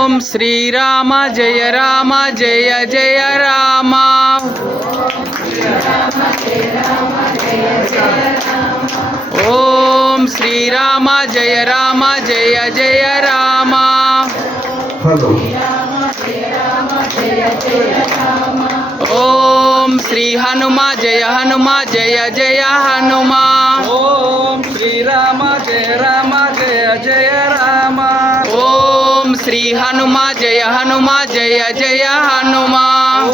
ఓం శ్రీరామ జయ రామ జయ జయ రామ. ఓం శ్రీరామ జయ రామ జయ జయ రామ. ఓం శ్రీ హనుమ జయ హనుమ జయ జయ హనుమ. ఓం శ్రీరామ జయ రామ జయ జయ రామ. హనుమ జయ హనుమ జయ జయ హనుమ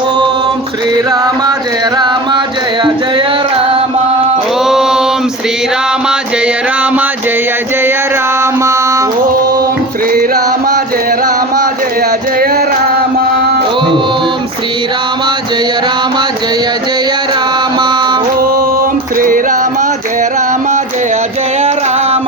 ఓం శ్రీరామ జయ రామ జయ జయ రామ ఓం శ్రీరామ జయ రామ జయ జయ రామ ఓం శ్రీరామ జయ రామ జయ జయ రామ ఓం శ్రీరామ జయ రామ జయ జయ రామ ఓం శ్రీరామ జయ రామ జయ జయ రామ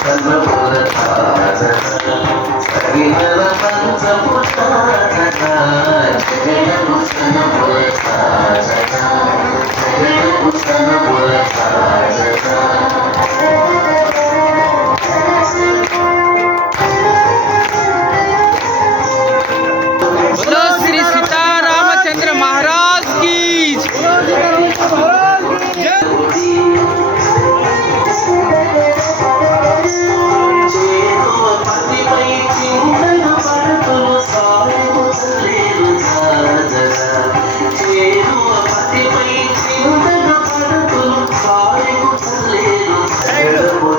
పంచభూత సాధన సవిహర పంచభూత